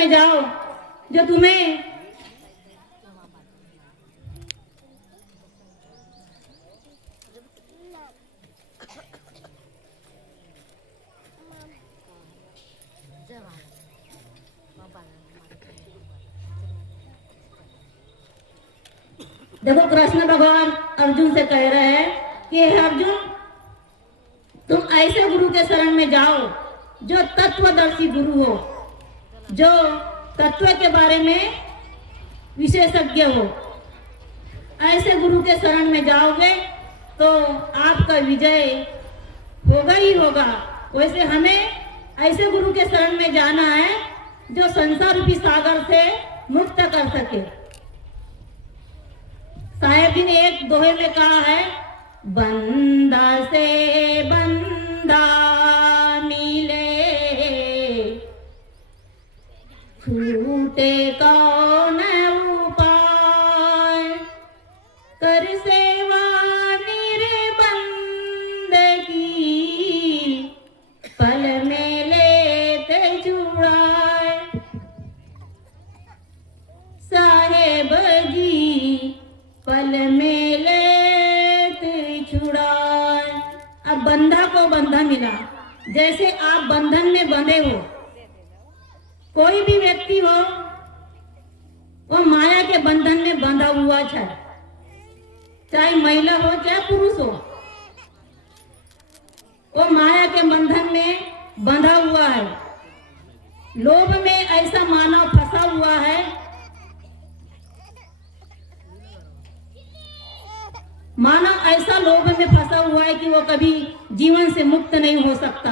में जाओ जो तुम्हें देखो कृष्ण भगवान अर्जुन से कह रहे हैं कि अर्जुन तुम ऐसे गुरु के शरण में जाओ जो तत्वदर्शी गुरु हो, जो तत्व के बारे में विशेषज्ञ हो। ऐसे गुरु के शरण में जाओगे तो आपका विजय होगा ही होगा। वैसे हमें ऐसे गुरु के शरण में जाना है जो संसार रूपी सागर से मुक्त कर सके। साहेब जी ने एक दोहे में कहा है, बंदा से बंदा मिले छूटे कौन उपाय, कर सेवा निर्बंदगी पल में लेते छुड़ाए। साहेब जी पल में लेते छुड़ाए। अब बंधा को बंधा मिला, जैसे आप बंधन में बंधे हो। कोई भी व्यक्ति हो वो माया के बंधन में बंधा हुआ है, चाहे महिला हो चाहे पुरुष हो, वो माया के बंधन में बंधा हुआ है। लोभ में ऐसा मानव फंसा हुआ है, मानव ऐसा लोभ में फंसा हुआ है कि वो कभी जीवन से मुक्त नहीं हो सकता।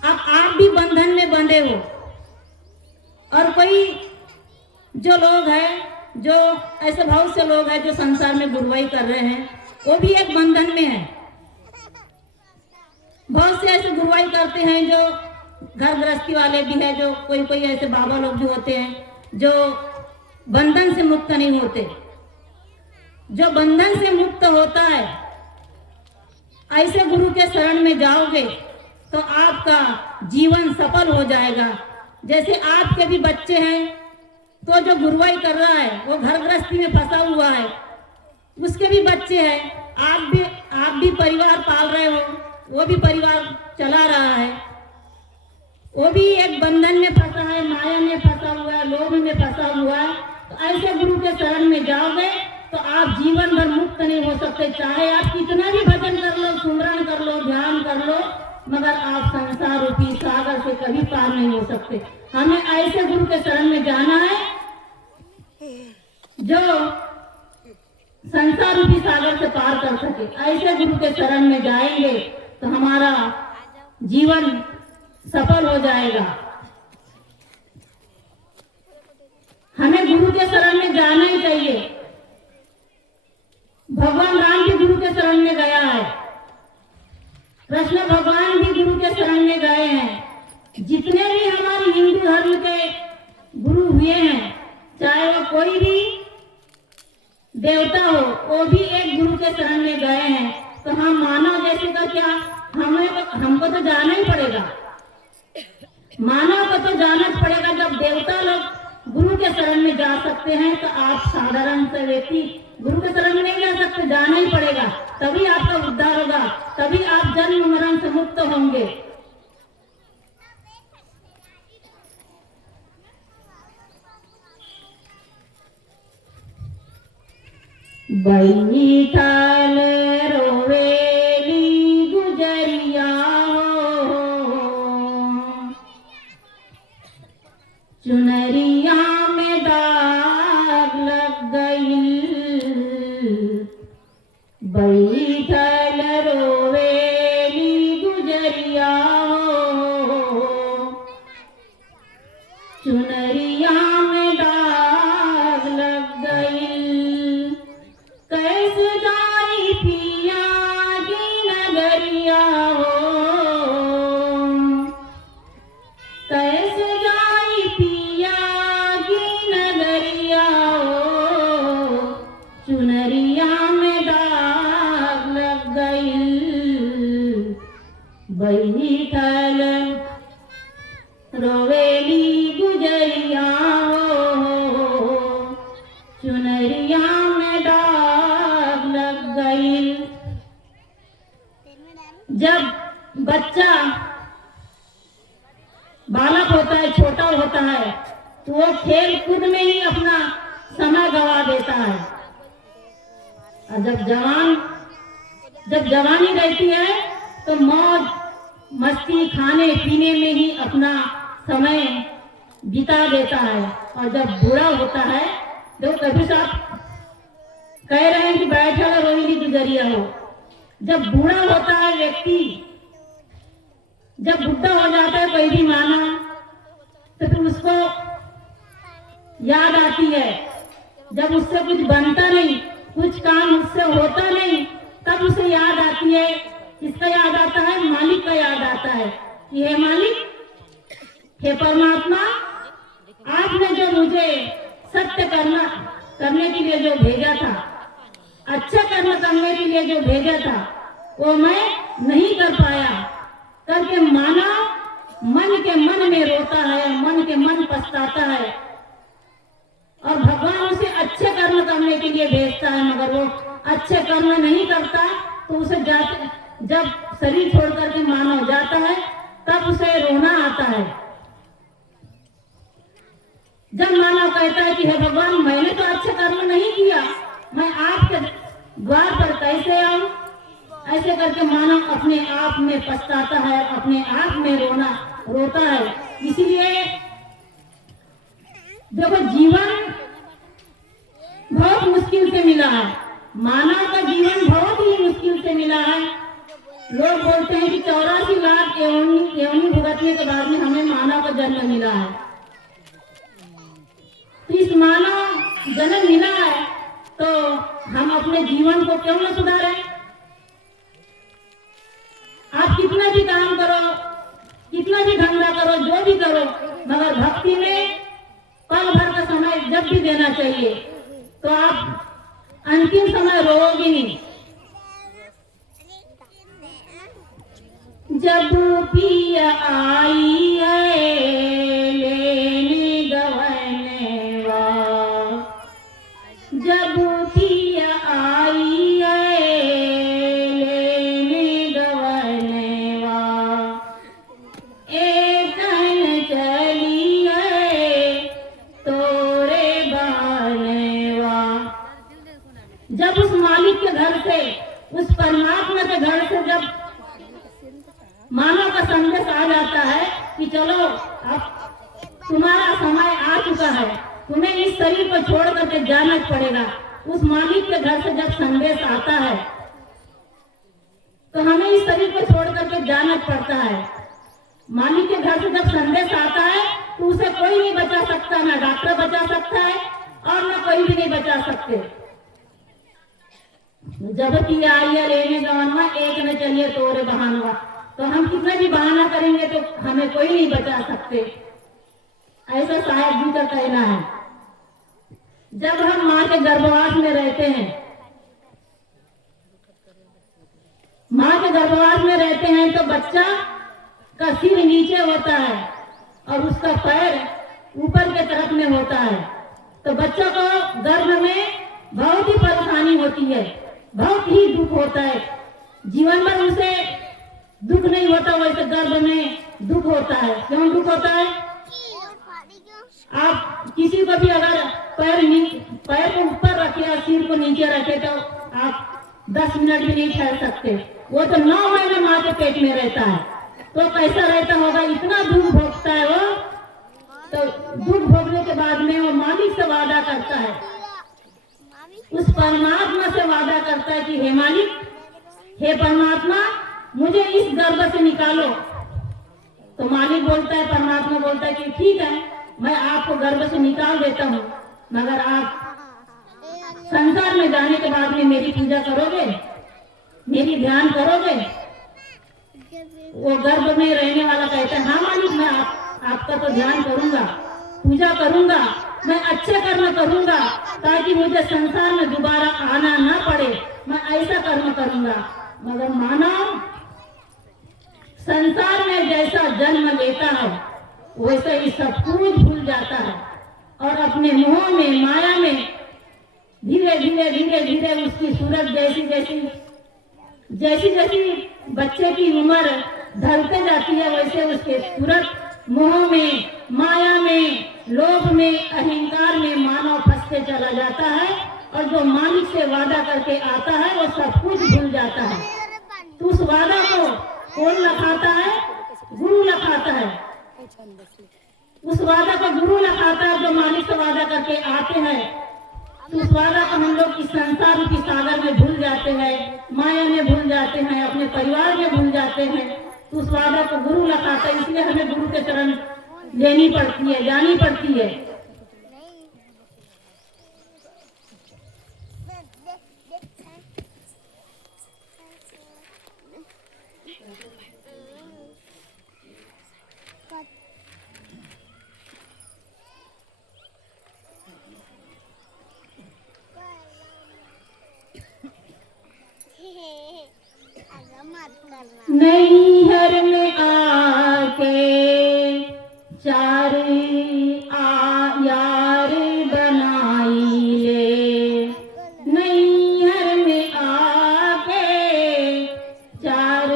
अब आप भी बंधन में बंधे हो, और कोई जो लोग हैं, जो ऐसे बहुत से लोग हैं जो संसार में बुराई कर रहे हैं, वो भी एक बंधन में है। बहुत से ऐसे बुराई करते हैं जो घर गृहस्थी वाले भी है, जो कोई कोई ऐसे बाबा लोग भी होते हैं जो बंधन से मुक्त नहीं होते। जो बंधन से मुक्त होता है, ऐसे गुरु के शरण में जाओगे तो आपका जीवन सफल हो जाएगा। जैसे आपके भी बच्चे हैं, तो जो गुरुवाई कर रहा है वो घर गृहस्थी में फंसा हुआ है, उसके भी बच्चे हैं। आप भी परिवार पाल रहे हो, वो भी परिवार चला रहा है, वो भी एक बंधन में फंसा है, माया में फंसा हुआ है, लोभ में फंसा हुआ है। तो ऐसे गुरु के शरण में जाओगे तो आप जीवन भर मुक्त नहीं हो सकते। चाहे आप कितना भी भजन कर लो, सुमरन कर लो, ध्यान कर लो, मगर आप संसार रूपी सागर से कभी पार नहीं हो सकते। हमें ऐसे गुरु के शरण में जाना है जो संसार रूपी सागर से पार कर सके। ऐसे गुरु के शरण में जाएंगे तो हमारा जीवन सफल हो जाएगा। हमें गुरु के शरण में जाना ही चाहिए। भगवान राम भी गुरु के शरण में गया है, कृष्ण भगवान भी गुरु के शरण में गए हैं। जितने भी हमारे हिंदू धर्म के गुरु हुए हैं, चाहे वो कोई भी देवता हो, वो भी एक गुरु के शरण में गए हैं। तो हम मानव जैसे का क्या, हमको तो जाना ही पड़ेगा, मानव को तो जाना पड़ेगा। जब देवता लोग गुरु के शरण में जा सकते हैं तो आप साधारण से व्यक्ति गुरु के शरण में नहीं जा सकते, जाना ही पड़ेगा। तभी आपका उद्धार होगा, तभी आप जन्म मरण से मुक्त होंगे। बैठल रोवेली गुजरिया हो, चुनरिया में दाग लग गई। बैठल रोवेली गुजरिया हो, चुनरिया में दाग लग गई। कैसे जाई पिया की नगरिया हो, कैसे जाई पिया की नगरिया हो, चुनरिया में दाग लग गई। बैठल रोवेली गुजरिया चुनरिया में दाग लग गई। जब बच्चा बालक होता है, छोटा होता है, तो वो खेल कूद में ही अपना समय गवा देता है। और जब जवानी रहती है तो मौज मस्ती खाने पीने में ही अपना समय बिता देता है। और जब बूढ़ा होता है तो कभी साहब कह रहे हैं कि बैठा रोहिणी गुजरिया हो। जब बूढ़ा होता है व्यक्ति, जब बुढ़ा हो जाता है कोई भी माना, तो फिर उसको याद आती है। जब उससे कुछ बनता नहीं, कुछ काम उससे होता नहीं, तब उसे याद आती है। किसका याद आता है? मालिक का याद आता है कि हे मालिक, हे परमात्मा, आपने जो मुझे सत्य करने के लिए जो भेजा था, अच्छा कर्म करने के लिए जो भेजा था, वो मैं नहीं कर पाया। करके मानव मन के मन में रोता है, मन के मन पछताता है। और भगवान उसे अच्छे कर्म करने के लिए भेजता है, मगर वो अच्छे कर्म नहीं करता, तो उसे जब शरीर छोड़ करके मानव जाता है, तब उसे रोना आता है। जब मानव कहता है कि हे भगवान, मैंने तो अच्छे कर्म नहीं किया, मैं आपके द्वार पर कैसे आऊं? ऐसे करके मानव अपने आप में पछताता है, अपने आप में रोता है। इसीलिए देखो, जीवन बहुत मुश्किल से मिला है। मानव का जीवन बहुत ही मुश्किल से मिला है। लोग बोलते हैं कि 84 लाख योनि भुगतने के बाद में हमें मानव का जन्म मिला है। तो इस मानव जन्म मिला है, तो हम अपने जीवन को क्यों न सुधारें? आप कितना भी काम करो, कितना भी धंधा करो, जो भी करो, मगर भक्ति में पल भर का समय जब भी देना चाहिए, तो आप अंतिम समय रोओगे नहीं। जब पिया आई है लेने गवने वा, जब पिया आई है लेने गवने वा, एक दिन चली है तोरे बहने वा। जब उस मालिक के घर से, उस परमात्मा के घर से जब मानव का संदेश आ जाता है कि चलो अब तुम्हारा समय आ चुका है, तुम्हें इस शरीर को छोड़ करके जाना पड़ेगा। उस मालिक के घर से जब संदेश आता है, तो हमें इस शरीर को छोड़ करके जाना पड़ता है। मालिक के घर से जब संदेश आता है, तो उसे कोई नहीं बचा सकता, ना डॉक्टर बचा सकता है और ना कोई भी नहीं बचा सकते। जब कि आई लेने गवनवा, एक न चलिए तोरे बहानवा। तो हम कितना भी बहाना करेंगे तो हमें कोई नहीं बचा सकते, ऐसा साहेब जी का कहना है। जब हम माँ के गर्भवास में रहते हैं, माँ के गर्भवास में रहते हैं, तो बच्चा का सिर नीचे होता है और उसका पैर ऊपर के तरफ में होता है। तो बच्चा को गर्भ में बहुत ही परेशानी होती है, बहुत ही दुख होता है। जीवन भर उसे दुख नहीं होता, वैसे गर्भ में दुख होता है। क्यों दुख होता है? आप किसी को भी अगर पैर को ऊपर रखे और सिर को नीचे रखे, तो आप 10 मिनट भी नहीं ठहर सकते। वो तो 9 महीने माँ के पेट में रहता है, तो कैसा रहता होगा? इतना दुख भोगता है वो। तो दुख भोगने के बाद में वो मालिक से वादा करता है, उस परमात्मा से वादा करता है कि हे मालिक, हे परमात्मा, मुझे इस गर्भ से निकालो। तो मालिक बोलता है, परमात्मा बोलता है कि ठीक है, मैं आपको गर्भ से निकाल देता हूँ, मगर आप संसार में जाने के बाद में मेरी पूजा करोगे, मेरी ध्यान करोगे? वो गर्भ में रहने वाला कहता है, हाँ मालिक, मैं आपका तो ध्यान करूंगा, पूजा करूंगा, मैं अच्छे कर्म करूंगा, ताकि मुझे संसार में दोबारा आना ना पड़े, मैं ऐसा कर्म करूंगा। मगर मानव संसार में जैसा जन्म लेता है, वैसे ही सब कुछ भूल जाता है और अपने मोह में, माया में धीरे धीरे धीरे धीरे उसकी सूरत जैसी जैसी जैसी जैसी बच्चे की उम्र ढलते जाती है, वैसे उसके सूरत मोह में, माया में, लोभ में, अहंकार में मानव फंसते चला जाता है और जो मालिक से वादा करके आता है वो सब कुछ भूल जाता है। तो उस वादा को कौन लखाता है? गुरु लखाता है। उस वादा को गुरु लखाता है जो मालिक से वादा करके आते हैं। तो उस वादा को हम लोग इस संसार की सागर में भूल जाते हैं, माया में भूल जाते हैं, अपने परिवार में भूल जाते हैं। तो उस वादा को गुरु लखाता है, इसलिए हमें गुरु के चरण लेनी पड़ती है, जानी पड़ती है। नैहर में आके चार यार बनाई ले, नैहर में आके चार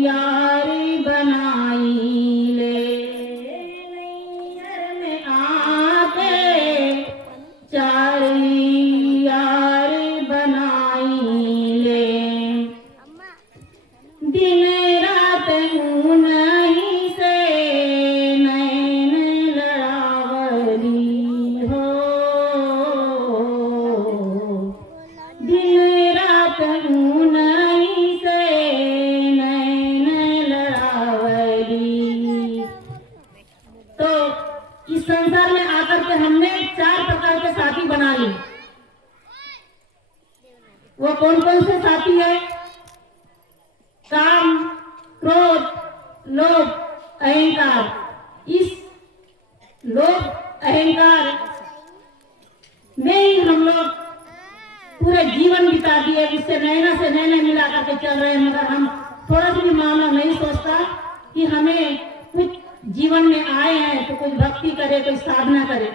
यार बनाई ले, नैहर में आके चार यार बनाई ले, दिन रात उन्हीं से नैन लड़ावली हो, दिन रात उन्हीं से नैन लड़ावली। तो इस संसार में आकर के हमने 4 प्रकार के साथी बना ली। वो कौन कौन से साथी है? काम, क्रोध, लोभ, अहंकार। इस लोभ अहंकार में ही हम लोग पूरे जीवन बिता दिए, उससे नैना से नैना मिला करके चल रहे हैं, मगर हम थोड़ा सा भी मामला नहीं सोचता कि हमें कुछ जीवन में आए हैं तो कुछ भक्ति करे, कोई साधना करे।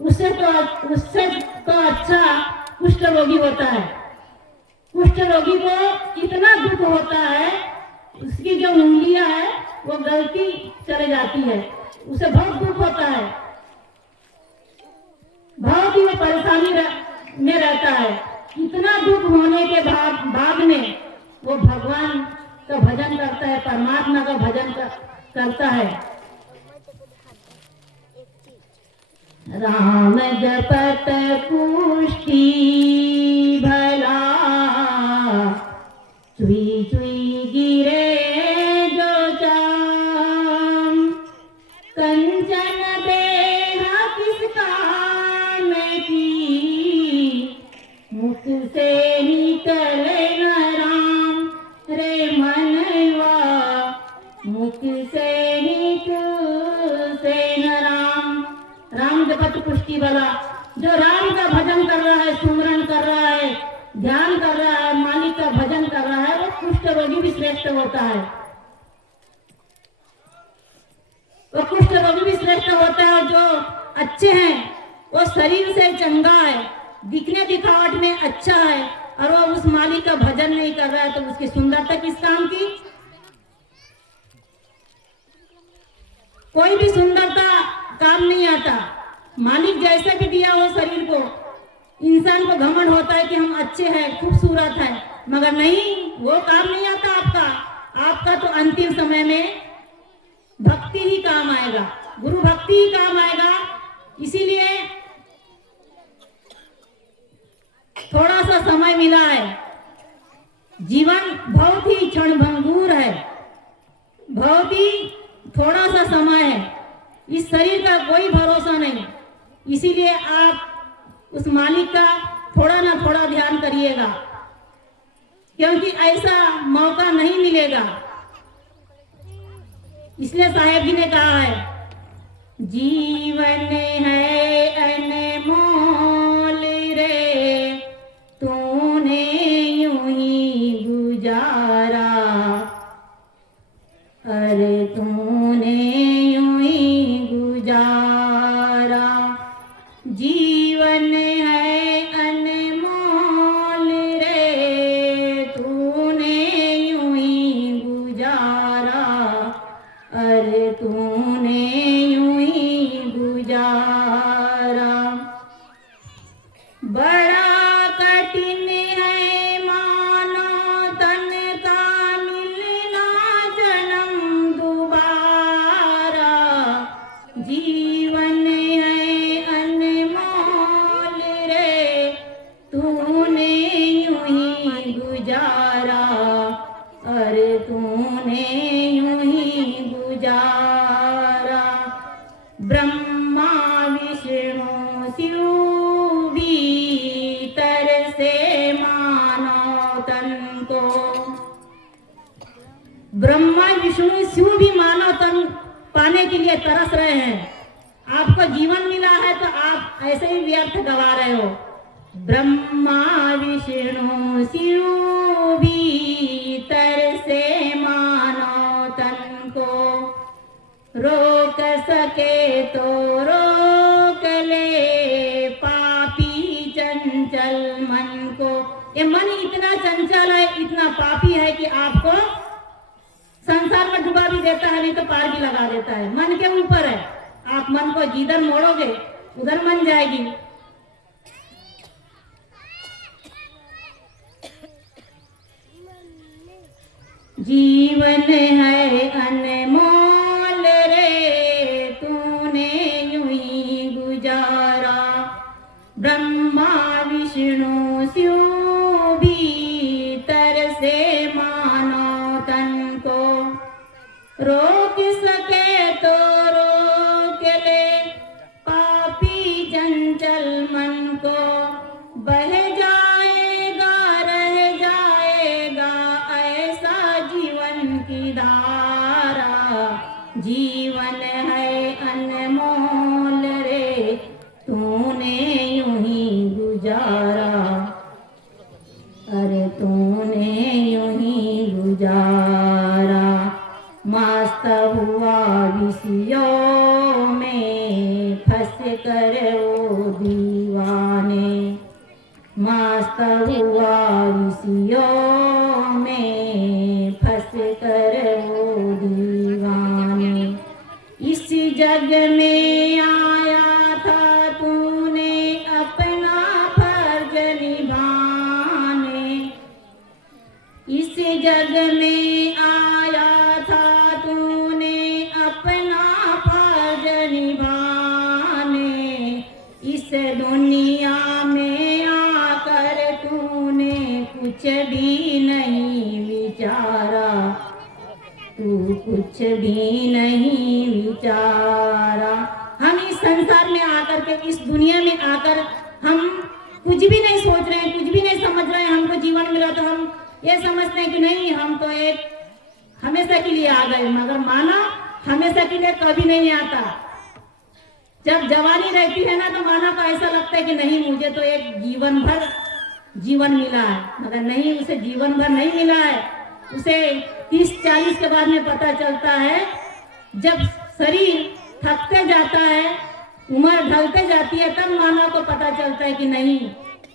उससे तो अच्छा कुष्ठ रोगी होता है। कुष्ठ रोगी को इतना दुख होता है, उसकी जो उंगलियां है वो गलती चले जाती है, उसे बहुत दुख होता है, बहुत ही वो परेशानी में रहता है। इतना दुख होने के बाद में वो भगवान का भजन करता है, परमात्मा का भजन करता है। राम जपत कुष्ठी भला, चुई चुई गिरे जो चाम, कंचन देहा किस काम की, मुख से निकले न राम रे मनवा, मुख से निकले न राम। राम जपत पुष्टि वाला, जो राम का भजन कर रहा है, सुमरन कर रहा है, ध्यान कर रहा है, मालिक का भजन कर रहा है, वो कुष्ठ रोगी भी श्रेष्ठ होता है। वो कुष्ठ रोगी भी श्रेष्ठ होता है। जो अच्छे हैं वो शरीर से चंगा है, दिखने दिखावट में अच्छा है, और वो उस मालिक का भजन नहीं कर रहा है तो उसकी सुंदरता किस काम की? कोई भी सुंदरता काम नहीं आता। मालिक जैसे भी दिया हो शरीर को, इंसान को घमंड होता है कि हम अच्छे हैं, खूबसूरत हैं, मगर नहीं, वो काम नहीं आता आपका। आपका तो अंतिम समय में भक्ति ही काम आएगा, गुरु भक्ति ही काम आएगा। इसीलिए थोड़ा सा समय मिला है, जीवन बहुत ही क्षणभंगुर है, बहुत ही थोड़ा सा समय है, इस शरीर का कोई भरोसा नहीं। इसीलिए आप उस मालिक का थोड़ा ना थोड़ा ध्यान करिएगा, क्योंकि ऐसा मौका नहीं मिलेगा। इसलिए साहेब जी ने कहा है, जीवन है अनमोल रे, तूने यूं ही गुजारा, अरे तू तूने यूं ही गुजारा। जीवन है अनमोल रे, तूने यूं ही गुजारा, अरे तूने यूं ही गुजारा। बड़ा कठिन है मानो तन का मिलना जन्म दोबारा। जीवन है अनमोल रे, तूने यूं ही गुजारा, अरे तूने यूं ही गुजारा। ब्रह्मा विष्णु शिव भी तरसे मानव तन को। ब्रह्मा विष्णु शिव भी मानव तन पाने के लिए तरस रहे हैं। आपको जीवन मिला है तो आप ऐसे ही व्यर्थ गवा रहे हो। ब्रह्मा विष्णु शिव भी तरसे मानव तन को, रोक सके तो रोक ले पापी चंचल मन को। ये मन इतना चंचल है, इतना पापी है कि आपको संसार में डुबा भी देता है, नहीं तो पार भी लगा देता है। मन के ऊपर है, आप मन को जिधर मोड़ोगे उधर मन जाएगी। जीवन है अनमोल रे, तूने यूं ही गुजारा। ब्रह्मा विष्णु शिव भी तरसे मानव तन को, रोक सके तो रोक ले पापी चंचल मन को। बह जाएगा रह जाएगा ऐसा जीवन की धारा। जीवन है अनमोल रे, तूने यूं ही गुजारा, अरे तूने यूं ही गुजारा। मस्त हुआ विषयों में फंस कर वो दीवाने। मस्त हुआ विषयों में फंस कर वो दीवाने। इस जग में आया था तूने अपना फर्ज निभाने। इस जग में आया था तूने अपना फर्ज निभाने। इस दुनिया में आकर तूने कुछ भी नहीं विचारा, तू कुछ भी नहीं विचारा। हम इस संसार में आकर के, इस दुनिया में आकर हम कुछ भी नहीं सोच रहे हैं, कुछ भी नहीं समझ रहे हैं। हमको जीवन मिला तो हम ये समझते हैं कि नहीं, हम तो एक हमेशा के लिए आ गए, मगर माना हमेशा के लिए कभी नहीं आता। जब जवानी रहती है ना तो माना को ऐसा लगता है कि नहीं, मुझे तो एक जीवन भर जीवन मिला है, मगर नहीं, उसे जीवन भर नहीं मिला है। उसे 30-40 के बाद में पता चलता है, जब शरीर थकते जाता है, उम्र ढलते जाती है, तब मानव को पता चलता है कि नहीं,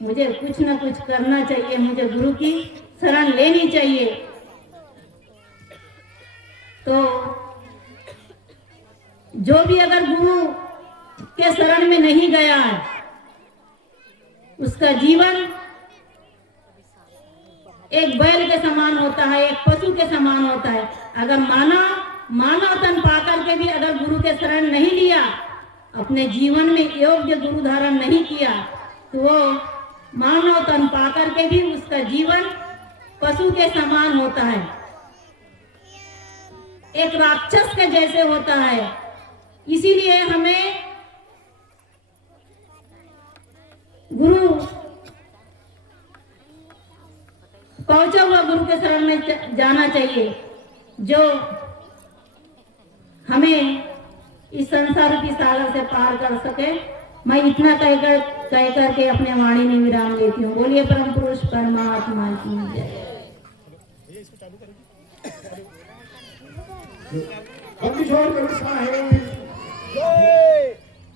मुझे कुछ ना कुछ करना चाहिए, मुझे गुरु की शरण लेनी चाहिए। तो जो भी अगर गुरु के शरण में नहीं गया है, उसका जीवन एक बैल के समान होता है, एक पशु के समान होता है। अगर मानव तन पाकर के भी अगर गुरु के शरण नहीं लिया, अपने जीवन में योग्य गुरु धारण नहीं किया, तो वो मानव तन पाकर के भी उसका जीवन पशु के समान होता है, एक राक्षस के जैसे होता है। इसीलिए हमें गुरु पहुंचा हुआ गुरु के शरण में जाना चाहिए, जो हमें इस संसार रूपी सागर से पार कर सके। मैं इतना कह करके अपने वाणी में विराम लेती हूँ। बोलिए परम पुरुष परमात्मा की जय। बंदी छोड़ कर साहेब